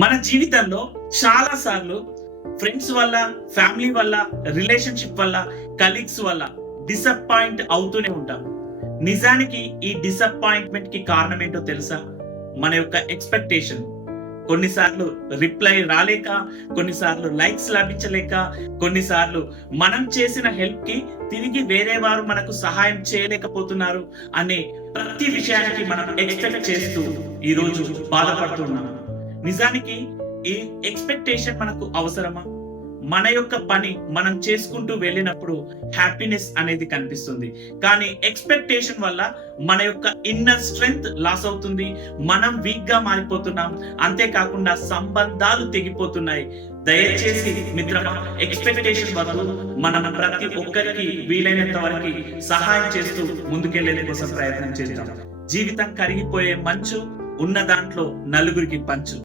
మన జీవితంలో చాలా సార్లు ఫ్రెండ్స్ వల్ల, ఫ్యామిలీ వల్ల, రిలేషన్షిప్ వల్ల, కలీగ్స్ వల్ల డిసప్పాయింట్ అవుతూనే ఉంటాం. నిజానికి ఈ డిసప్పాయింట్మెంట్ కి కారణం ఏంటో తెలుసా? మన యొక్క ఎక్స్పెక్టేషన్. కొన్నిసార్లు రిప్లై రాలేక, కొన్నిసార్లు లైక్స్ లభించలేక, కొన్నిసార్లు మనం చేసిన హెల్ప్ కి తిరిగి వేరే వారు మనకు సహాయం చేయలేకపోతున్నారు అనే ప్రతి విషయానికి మనం ఎక్స్పెక్ట్ చేస్తూ ఈ రోజు బాధపడుతున్నాం. నిజానికి ఈ ఎక్స్పెక్టేషన్ మనకు అవసరమా? మన యొక్క పని మనం చేసుకుంటూ వెళ్ళినప్పుడు హ్యాపీనెస్ అనేది కనిపిస్తుంది. కానీ ఎక్స్పెక్టేషన్ వల్ల మన యొక్క ఇన్నర్ స్ట్రెంగ్త్ లాస్ అవుతుంది, మనం వీక్ గా మారిపోతున్నాం, అంతేకాకుండా సంబంధాలు తెగిపోతున్నాయి. దయచేసి మిత్రమా, ఎక్స్పెక్టేషన్ బదులు మనం ప్రతి ఒక్కరికి వీలైనంత వరకు సహాయం చేస్తూ ముందుకెళ్లే కోసం ప్రయత్నం చేద్దాం. జీవితం కరిగిపోయే మంచు, ఉన్న దాంట్లో నలుగురికి పంచు.